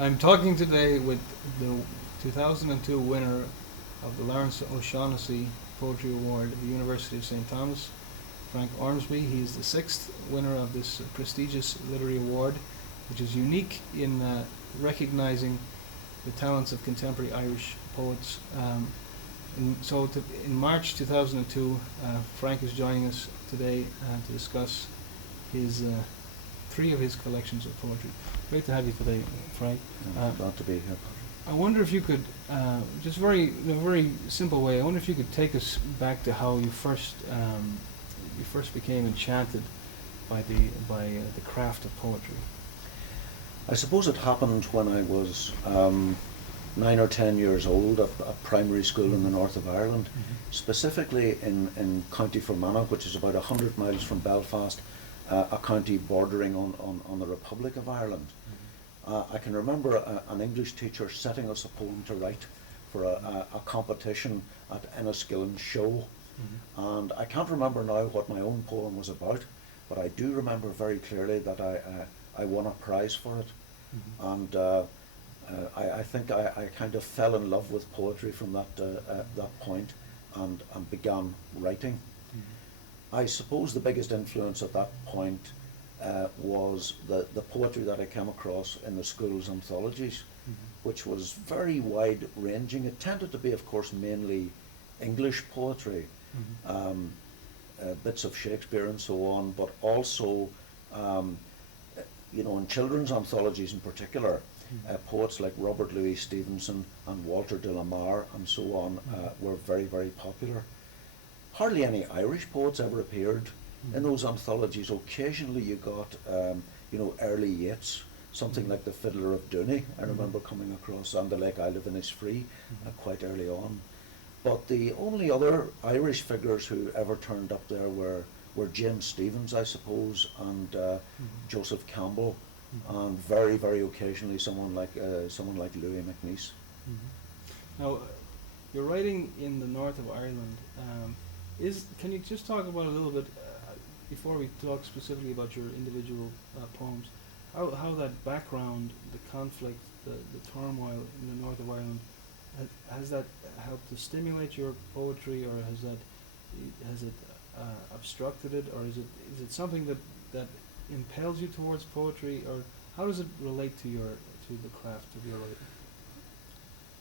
I'm talking today with the 2002 winner of the Lawrence O'Shaughnessy Poetry Award at the University of St. Thomas, Frank Ormsby. He is the sixth winner of this prestigious literary award, which is unique in recognizing the talents of contemporary Irish poets. In March 2002, Frank is joining us today to discuss his three of his collections of poetry. Great to have you today, Frank. I'm glad to be here, I wonder if you could, just very in a very simple way, I wonder if you could take us back to how you first became enchanted by the craft of poetry. I suppose it happened when I was 9 or 10 years old at primary school in the north of Ireland, specifically in County Fermanagh, which is about 100 miles from Belfast, a county bordering on the Republic of Ireland. I can remember an English teacher setting us a poem to write for a competition at Enniskillen Show. And I can't remember now what my own poem was about, but I do remember very clearly that I won a prize for it. And I think I kind of fell in love with poetry from that point and began writing. I suppose the biggest influence at that point was the poetry that I came across in the school's anthologies, which was very wide ranging. It tended to be, of course, mainly English poetry, bits of Shakespeare and so on, but also, in children's anthologies in particular, poets like Robert Louis Stevenson and Walter de la Mare and so on were very, very popular. Hardly any Irish poets ever appeared in those anthologies. Occasionally you got, early Yeats, something like The Fiddler of Dooney, I remember coming across, and The Lake I Live In Is Free, quite early on. But the only other Irish figures who ever turned up there were James Stephens, I suppose, and Joseph Campbell, and very, very occasionally someone like Louis MacNeice. Now, you're writing in the north of Ireland. Can you just talk about a little bit, before we talk specifically about your individual poems, how that background, the conflict, the turmoil in the north of Ireland, has that helped to stimulate your poetry, or has it obstructed it, or is it something that impels you towards poetry, or how does it relate to the craft of your writing?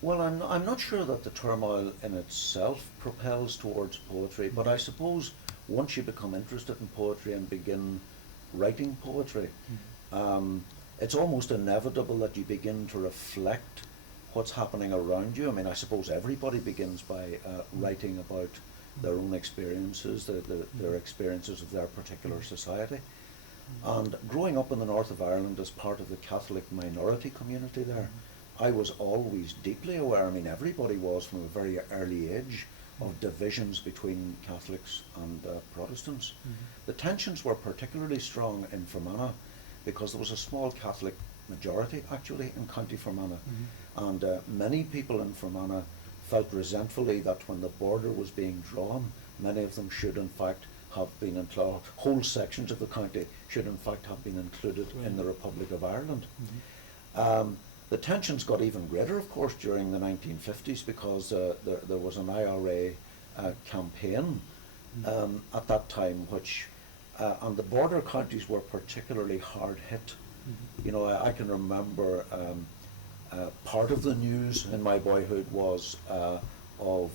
Well, I'm not sure that the turmoil in itself propels towards poetry, but I suppose once you become interested in poetry and begin writing poetry, it's almost inevitable that you begin to reflect what's happening around you. I mean, I suppose everybody begins by writing about their own experiences, their experiences of their particular society. And growing up in the north of Ireland as part of the Catholic minority community there, I was always deeply aware, I mean everybody was from a very early age, of divisions between Catholics and Protestants. The tensions were particularly strong in Fermanagh because there was a small Catholic majority actually in County Fermanagh, and many people in Fermanagh felt resentfully that when the border was being drawn, many of them should in fact have been included, whole sections of the county should in fact have been included in the Republic of Ireland. The tensions got even greater, of course, during the 1950s because there was an IRA campaign at that time, and the border counties were particularly hard hit. I can remember part of the news in my boyhood was of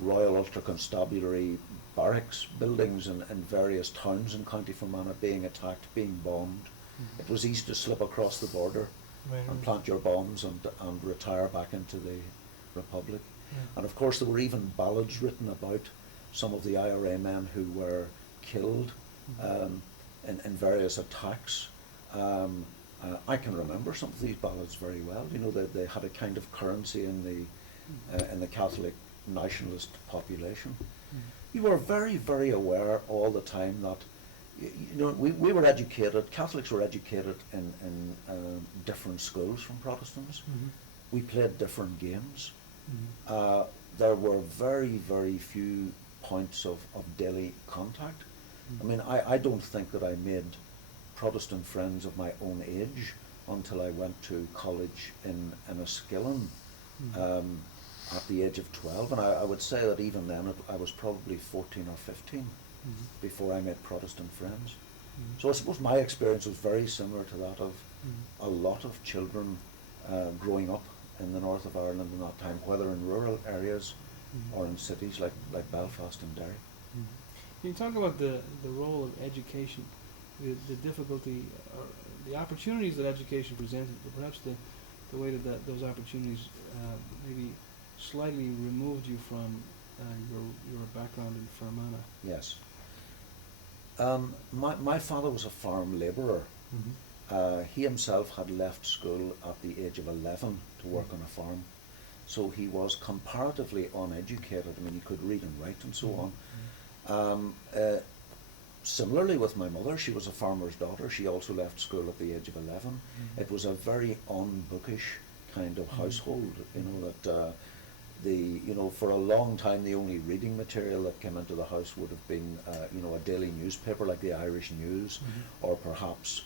Royal Ulster Constabulary barracks buildings in various towns in County Fermanagh being attacked, being bombed. It was easy to slip across the border and plant your bombs and retire back into the Republic. And of course there were even ballads written about some of the IRA men who were killed in various attacks. I can remember some of these ballads very well. They had a kind of currency in the Catholic nationalist population. We were very, very aware all the time that we were educated, Catholics were educated in different schools from Protestants. We played different games. There were very, very few points of daily contact. I mean, I don't think that I made Protestant friends of my own age until I went to college in Enniskillen Mhm. at the age of 12, and I would say that even then I was probably 14 or 15 Mhm. before I made Protestant friends. Mhm. So I suppose my experience was very similar to that of Mhm. a lot of children growing up in the north of Ireland in that time, whether in rural areas Mhm. or in cities like Belfast and Derry. Mhm. Can you talk about the role of education, the difficulty, or the opportunities that education presented, but perhaps the way that those opportunities maybe slightly removed you from your background in Fermanagh? Yes. My father was a farm labourer. Mm-hmm. He himself had left school at the age of 11 to work on a farm. So he was comparatively uneducated. I mean, he could read and write and so on. Um, uh, Similarly with my mother, she was a farmer's daughter. She also left school at the age of 11. It was a very unbookish kind of household, you know, that for a long time the only reading material that came into the house would have been, a daily newspaper like the Irish News, or perhaps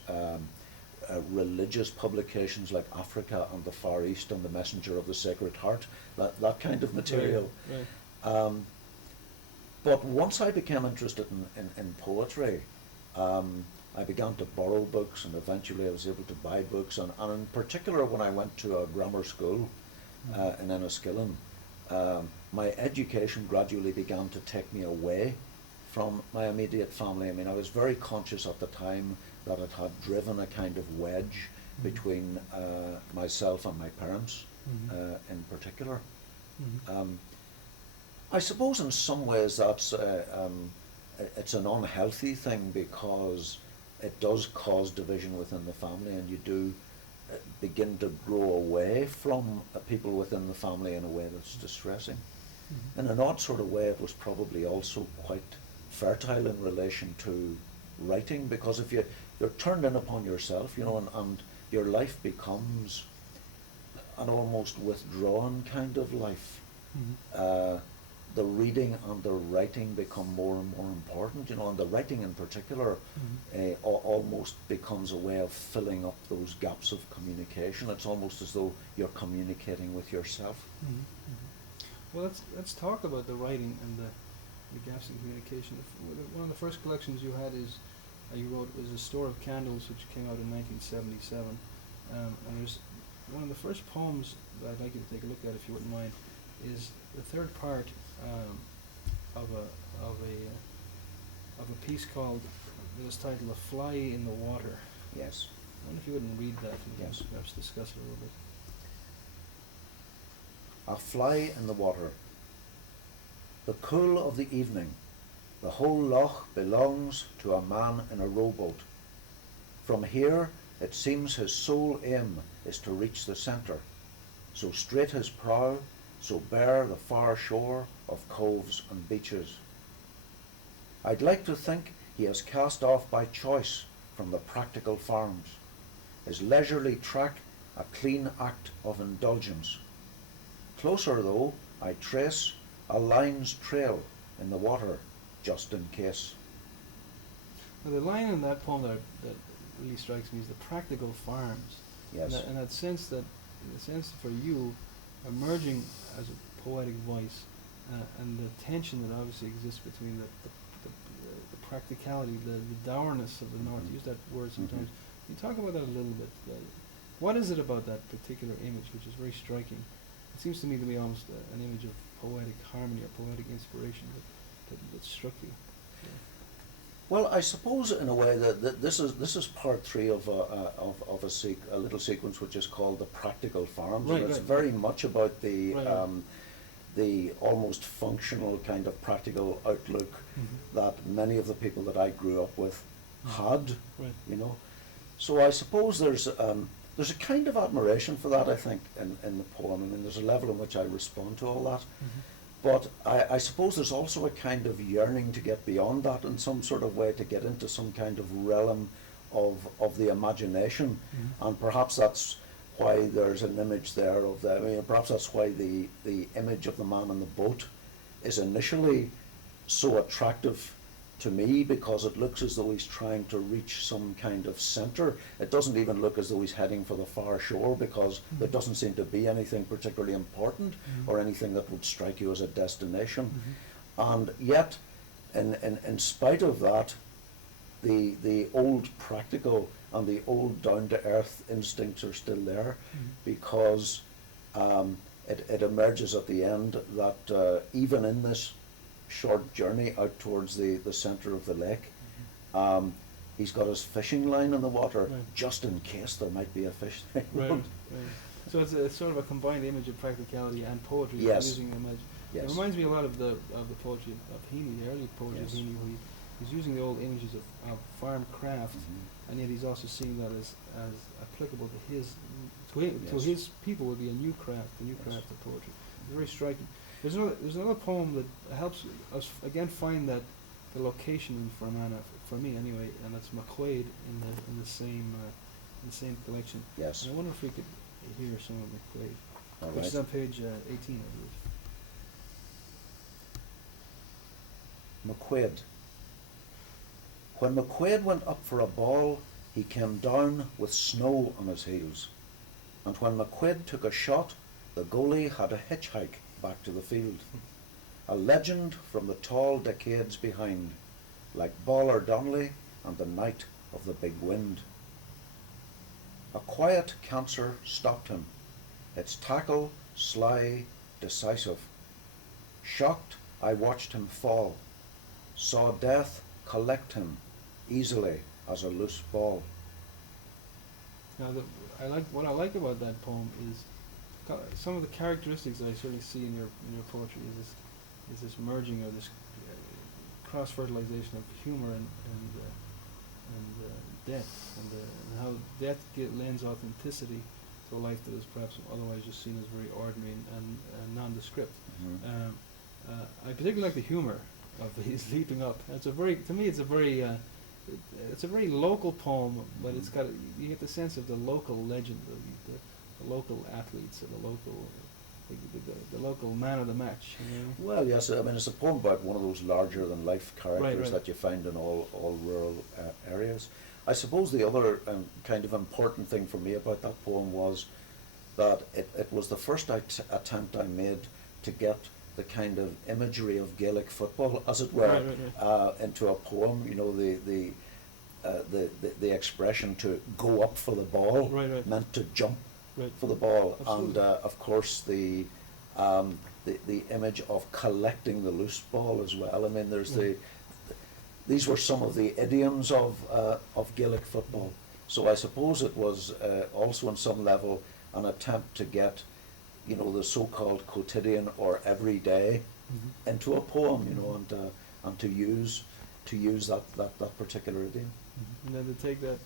religious publications like Africa and the Far East and the Messenger of the Sacred Heart, that kind of material. Right. Um, but once I became interested in poetry, I began to borrow books, and eventually I was able to buy books. And in particular, when I went to a grammar school in Enniskillen, my education gradually began to take me away from my immediate family. I mean, I was very conscious at the time that it had driven a kind of wedge between myself and my parents, in particular. Um, I suppose in some ways it's an unhealthy thing, because it does cause division within the family, and you do begin to grow away from people within the family in a way that's distressing. In an odd sort of way, it was probably also quite fertile in relation to writing, because if you're turned in upon yourself, and your life becomes an almost withdrawn kind of life. The reading and the writing become more and more important, and the writing in particular almost becomes a way of filling up those gaps of communication. It's almost as though you're communicating with yourself. Well, let's talk about the writing and the gaps in communication. One of the first collections you had you wrote was A Store of Candles, which came out in 1977. And there's one of the first poems that I'd like you to take a look at, if you wouldn't mind, is the third part of a piece called, it was titled "A Fly in the Water." Yes. I wonder if you wouldn't read that and Yes. perhaps discuss it a little bit. A fly in the water. The cool of the evening. The whole loch belongs to a man in a rowboat. From here, it seems his sole aim is to reach the centre. So straight his prow, so bare the far shore of coves and beaches. I'd like to think he has cast off by choice from the practical farms, his leisurely track a clean act of indulgence. Closer though, I trace a line's trail in the water, just in case. Now, the line in that poem that really strikes me is the practical farms. Yes. And that sense that, in the sense for you, emerging as a poetic voice, and the tension that obviously exists between the practicality, the dourness of the North. Use that word sometimes. Can you talk about that a little bit? What is it about that particular image which is very striking? It seems to me to be almost an image of poetic harmony or poetic inspiration that struck you. Well, I suppose in a way that this is part three of a little sequence which is called the practical farms, and it's very much about the almost functional kind of practical outlook that many of the people that I grew up with had. Right. So I suppose there's a kind of admiration for that, I think, in the poem. I mean, there's a level in which I respond to all that. But I suppose there's also a kind of yearning to get beyond that in some sort of way, to get into some kind of realm of the imagination. And perhaps that's why there's an image there of perhaps that's why the image of the man in the boat is initially so attractive to me, because it looks as though he's trying to reach some kind of centre. It doesn't even look as though he's heading for the far shore, because there doesn't seem to be anything particularly important or anything that would strike you as a destination. And yet, in spite of that, the old practical and the old down-to-earth instincts are still there, because it emerges at the end that even in this short journey out towards the centre of the lake, he's got his fishing line in the water, Right. just in case there might be a fish there. Right. So it's sort of a combined image of practicality and poetry. Yes. Using the image. Yes. It reminds me a lot of the poetry of Heaney, the early poetry Yes. of Heaney, where he's using the old images of farm craft, and yet he's also seeing that as applicable to his Yes. his people would be a new craft, of poetry. It's very striking. There's another poem that helps us again find that the location in Fermanagh, for me anyway, and that's McQuaid in the same collection. Yes. And I wonder if we could hear some of McQuaid, All which right. is on page 18, I believe. McQuaid. When McQuaid went up for a ball, he came down with snow on his heels. And when McQuaid took a shot, the goalie had a hitchhike back to the field. A legend from the tall decades behind, like Baller Donnelly and the night of the big wind. A quiet cancer stopped him, its tackle sly, decisive. Shocked, I watched him fall, saw death collect him easily as a loose ball. Now, what I like about that poem is some of the characteristics I certainly see in your poetry is this merging or this cross fertilization of humor and death, and how death lends authenticity to a life that is perhaps otherwise just seen as very ordinary and nondescript. I particularly like the humor of his leaping up. It's a very local poem, but it's got you get the sense of the local legend, the local athletes, and the local man of the match. You know? Well, yes, I mean, it's a poem about one of those larger-than-life characters Right. that you find in all rural areas. I suppose the other kind of important thing for me about that poem was that it was the first attempt I made to get the kind of imagery of Gaelic football, as it were, into a poem. You know, the expression to go up for the ball meant to jump for the ball. Absolutely. And of course the image of collecting the loose ball as well. I mean, there's these were some of the idioms of Gaelic football. So I suppose it was also on some level an attempt to get, you know, the so-called quotidian or everyday into a poem, you know, and to use that particular idiom. And then to take that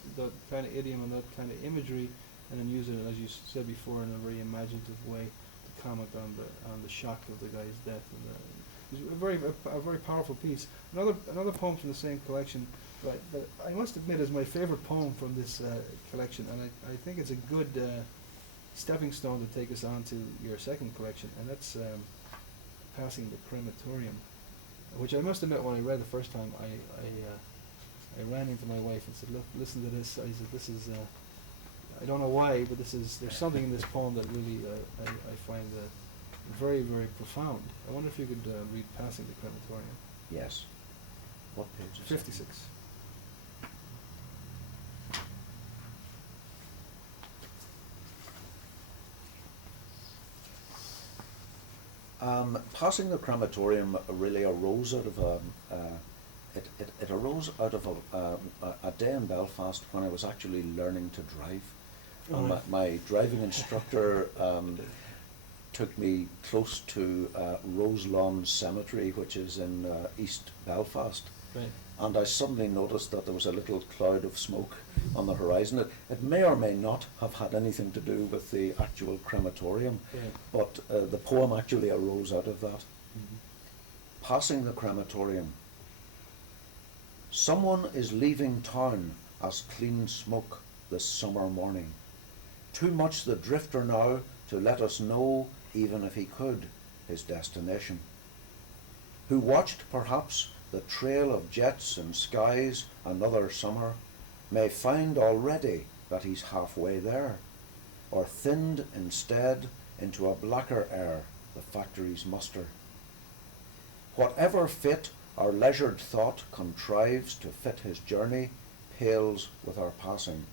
kind of idiom and that kind of imagery, and then use it, as you said before, in a very imaginative way to comment on the shock of the guy's death. And it was a very powerful piece. Another poem from the same collection, that I must admit is my favorite poem from this collection, and I think it's a good stepping stone to take us on to your second collection, and that's Passing the Crematorium, which I must admit, when I read the first time, I ran into my wife and said, "Look, listen to this." I said, "This is I don't know why, but there's something in this poem that really I find very, very profound." I wonder if you could read Passing the Crematorium. Yes. What page is 56. Passing the Crematorium really arose out of it arose out of a day in Belfast when I was actually learning to drive. And my driving instructor took me close to Roselawn Cemetery, which is in East Belfast. Right. And I suddenly noticed that there was a little cloud of smoke on the horizon. It may or may not have had anything to do with the actual crematorium, but the poem actually arose out of that. Passing the Crematorium. Someone is leaving town as clean smoke this summer morning. Too much the drifter now to let us know, even if he could, his destination. Who watched perhaps the trail of jets in skies another summer, may find already that he's halfway there, or thinned instead into a blacker air the factory's muster. Whatever fate our leisured thought contrives to fit his journey pales with our passing,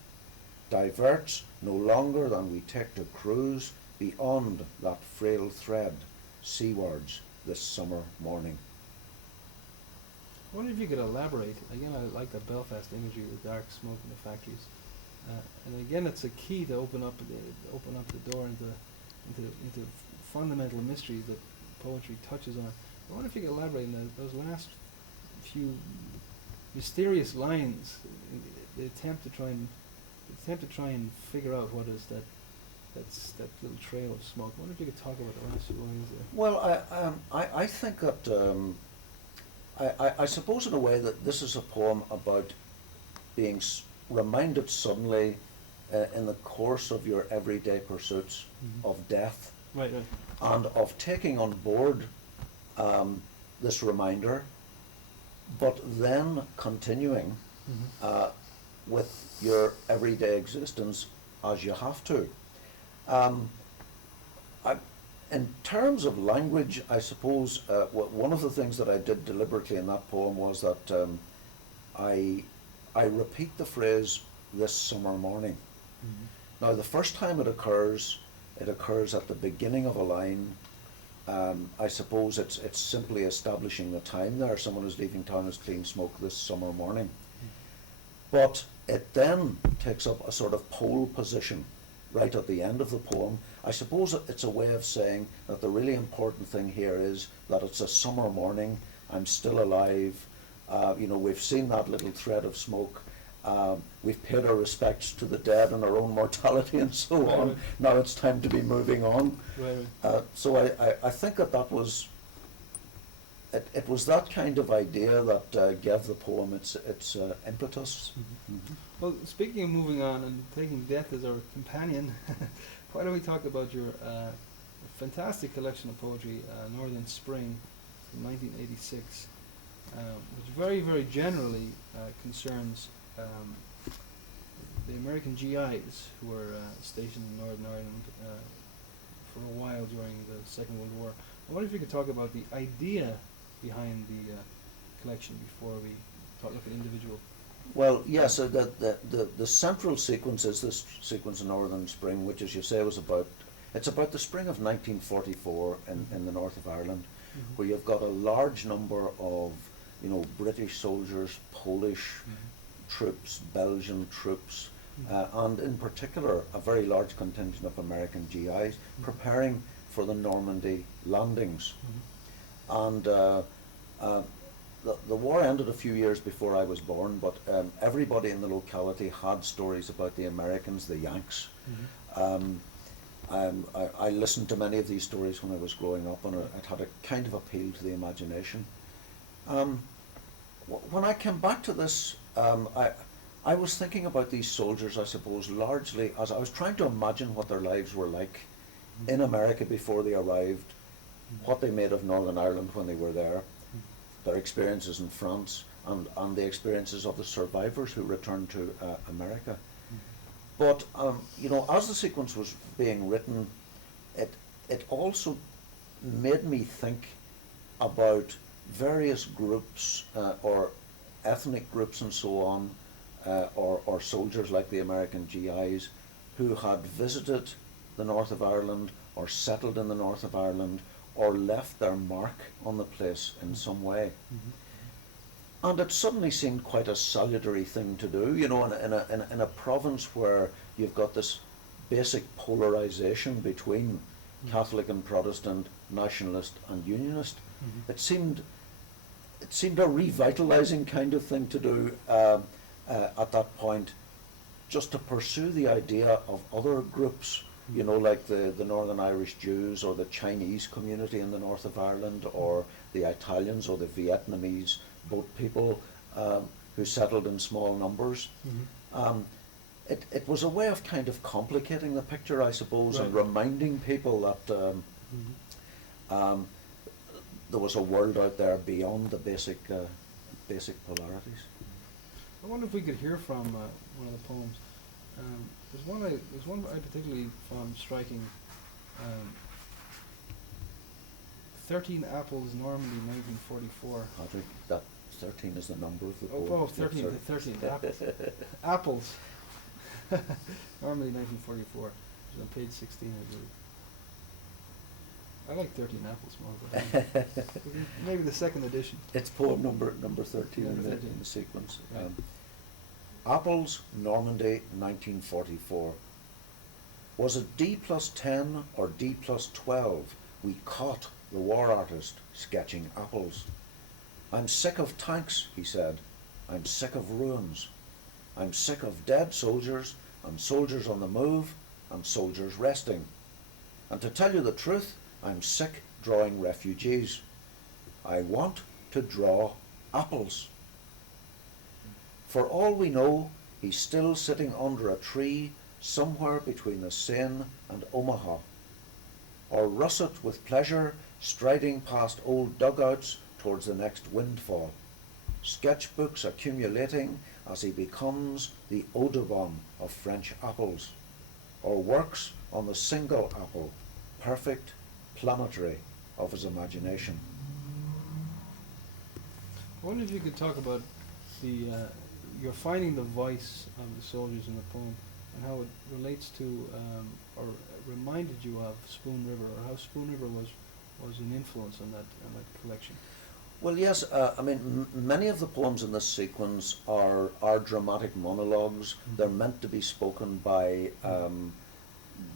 diverts no longer than we take to cruise beyond that frail thread seawards this summer morning. I wonder if you could elaborate. Again, I like that Belfast imagery with dark smoke in the factories, and again, it's a key to open up the door into fundamental mysteries that poetry touches on. I wonder if you could elaborate on those last few mysterious lines, the attempt to try and figure out what is that little trail of smoke. I wonder if you could talk about the last few lines there. Well, I think that I suppose in a way that this is a poem about being reminded suddenly in the course of your everyday pursuits of death, Right. and of taking on board this reminder, but then continuing with your everyday existence as you have to. In terms of language, I suppose one of the things that I did deliberately in that poem was that I repeat the phrase "this summer morning." Now, the first time it occurs at the beginning of a line. I suppose it's simply establishing the time there. Someone is leaving town as clean smoke this summer morning. But it then takes up a sort of pole position right at the end of the poem. I suppose it's a way of saying that the really important thing here is that it's a summer morning, I'm still alive, we've seen that little thread of smoke, we've paid our respects to the dead and our own mortality and so on. Right. Now it's time to be moving on. Right. So I think that was it was that kind of idea that gave the poem its impetus. Well, speaking of moving on and taking death as our companion, why don't we talk about your fantastic collection of poetry, Northern Spring, from 1986, which very, very generally concerns the American GIs who were stationed in Northern Ireland for a while during the Second World War. I wonder if you could talk about the idea behind the collection before we look at individual. Well, yes, the central sequence is this sequence in Northern Spring, which, as you say, it's about the spring of 1944 in the north of Ireland, where you've got a large number of, British soldiers, Polish troops, Belgian troops, and in particular a very large contingent of American GIs preparing for the Normandy landings. And the war ended a few years before I was born, but everybody in the locality had stories about the Americans, the Yanks. I listened to many of these stories when I was growing up, and it had a kind of appeal to the imagination. When I came back to this, I was thinking about these soldiers, I suppose, largely as I was trying to imagine what their lives were like in America before they arrived, what they made of Northern Ireland when they were there, their experiences in France, and the experiences of the survivors who returned to America. But as the sequence was being written, it also made me think about various groups or ethnic groups and so on, or soldiers like the American GIs who had visited the north of Ireland or settled in the north of Ireland or left their mark on the place in some way. And it suddenly seemed quite a salutary thing to do, in a province where you've got this basic polarization between Catholic and Protestant, nationalist and unionist. It seemed a revitalizing kind of thing to do at that point, just to pursue the idea of other groups, like the Northern Irish Jews or the Chinese community in the north of Ireland, or the Italians or the Vietnamese boat people who settled in small numbers. It was a way of kind of complicating the picture, I suppose, and reminding people that there was a world out there beyond the basic basic polarities. I wonder if we could hear from one of the poems. There's one I particularly found striking. Um, 13 Apples, Normandy, 1944. Patrick, that 13 is the number of the Oh, poem. oh 13, Yes, 13 apples. Apples. Normally 1944. It's on page 16, I believe. I like 13 Apples more, but maybe the second edition. It's poem number 13 Number in 13. the sequence. Right. Apples, Normandy, 1944. Was it D+10 or D+12 we caught the war artist sketching apples? I'm sick of tanks, he said. I'm sick of ruins. I'm sick of dead soldiers and soldiers on the move and soldiers resting. And to tell you the truth, I'm sick drawing refugees. I want to draw apples. For all we know, he's still sitting under a tree somewhere between the Seine and Omaha, or russet with pleasure striding past old dugouts towards the next windfall, sketchbooks accumulating as he becomes the Audubon of French apples, or works on the single apple, perfect, planetary, of his imagination. I wonder if you could talk about the you're finding the voice of the soldiers in the poem and how it relates to or reminded you of Spoon River, or how Spoon River was an influence on that collection. Well, yes, I mean, many of the poems in this sequence are dramatic monologues. Mm-hmm. They're meant to be spoken by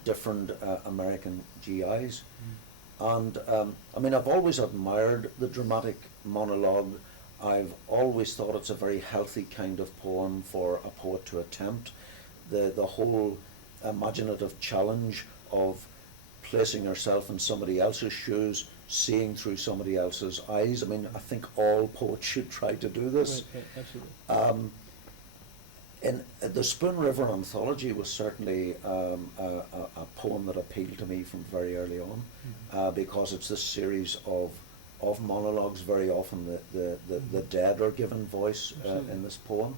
different American GIs. And I mean, I've always admired the dramatic monologue. I've always thought it's a very healthy kind of poem for a poet to attempt. The whole imaginative challenge of placing yourself in somebody else's shoes, seeing through somebody else's eyes. I mean, I think all poets should try to do this. Right, absolutely. In the Spoon River anthology was certainly a poem that appealed to me from very early on, because it's this series of monologues. Very often the dead are given voice in this poem.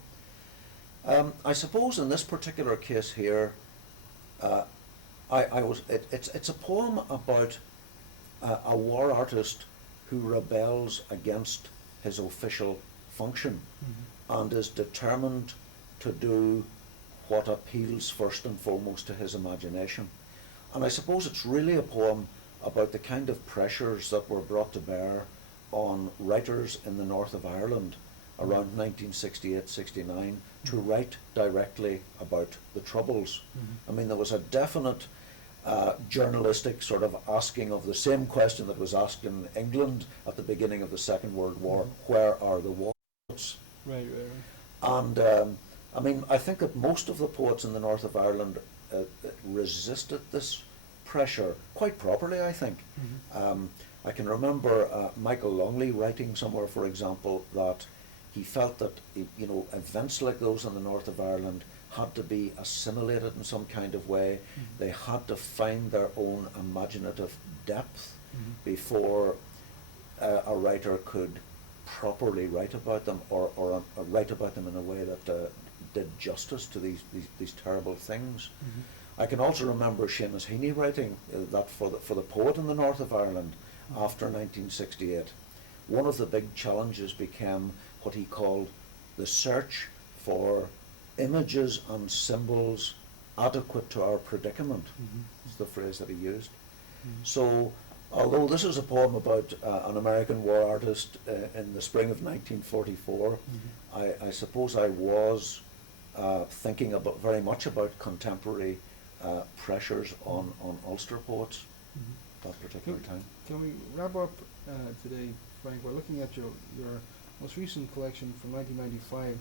I suppose in this particular case here, it's a poem about a war artist who rebels against his official function and is determined to do what appeals first and foremost to his imagination. And I suppose it's really a poem about the kind of pressures that were brought to bear on writers in the north of Ireland around 1968-69 to write directly about the Troubles. I mean, there was a definite journalistic sort of asking of the same question that was asked in England at the beginning of the Second World War: where are the wars? Right. And I mean, I think that most of the poets in the north of Ireland resisted this pressure quite properly, I think. I can remember Michael Longley writing somewhere, for example, that he felt that events like those in the north of Ireland had to be assimilated in some kind of way. They had to find their own imaginative depth before a writer could properly write about them, or write about them in a way that did justice to these terrible things. I can also remember Seamus Heaney writing that for the poet in the north of Ireland after 1968. One of the big challenges became what he called the search for images and symbols adequate to our predicament, is the phrase that he used. So, although this is a poem about an American war artist in the spring of 1944, I suppose I was thinking very much about contemporary pressures on Ulster poets at that particular time. Can we wrap up today, Frank? We're looking at your most recent collection from 1995,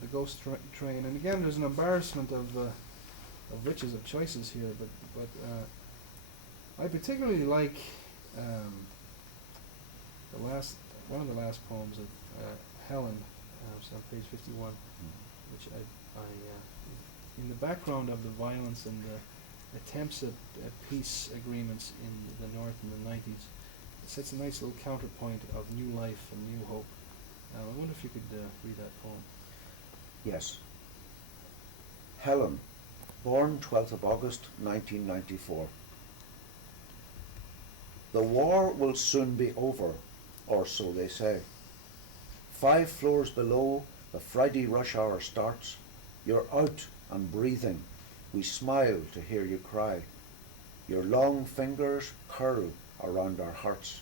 The Ghost Train, and again there's an embarrassment of riches of choices here, but I particularly like one of the last poems of Helen, it's on page 51, which I in the background of the violence and the attempts at peace agreements in the north in the 90s, it sets a nice little counterpoint of new life and new hope. I wonder if you could read that poem. Yes. Helen, born 12th of August 1994. The war will soon be over, or so they say. 5 floors below, the Friday rush hour starts. You're out and breathing. We smile to hear you cry. Your long fingers curl around our hearts.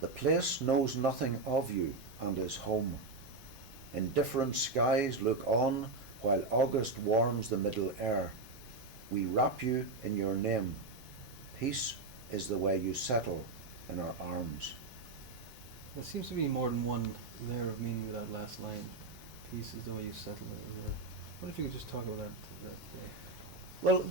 The place knows nothing of you and is home. Indifferent skies look on while August warms the middle air. We wrap you in your name. Peace is the way you settle in our arms. There seems to be more than one layer of meaning with that last line. Peace is the way you settle it. What if you could just talk about that Well,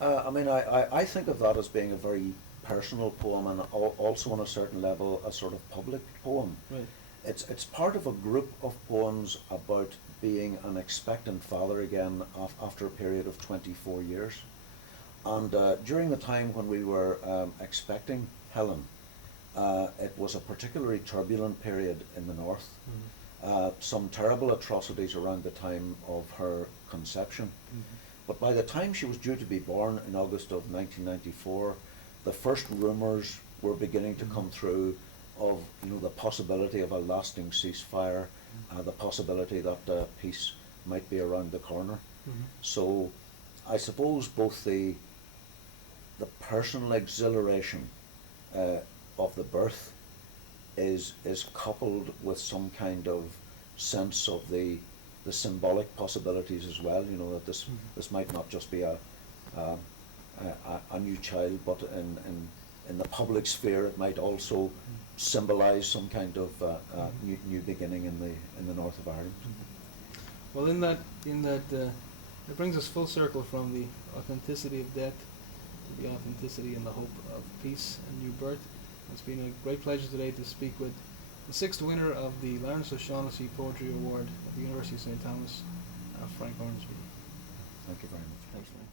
I think of that as being a very personal poem and also on a certain level a sort of public poem. right? It's part of a group of poems about being an expectant father again after a period of 24 years. And during the time when we were expecting Helen, it was a particularly turbulent period in the north. Mm-hmm. Some terrible atrocities around the time of her conception. Mm-hmm. But by the time she was due to be born in August of 1994, the first rumours were beginning to come through of the possibility of a lasting ceasefire, the possibility that peace might be around the corner. Mm-hmm. So I suppose both the personal exhilaration of the birth is coupled with some kind of sense of the symbolic possibilities as well. That this might not just be a new child, but in the public sphere it might also symbolise some kind of new beginning in the north of Ireland. Well, in that it brings us full circle from the authenticity of death to the authenticity and the hope of peace and new birth. It's been a great pleasure today to speak with the 6th winner of the Lawrence O'Shaughnessy Poetry Award at the University of St. Thomas, Frank Ormsby. Thank you very much. Thanks, Frank.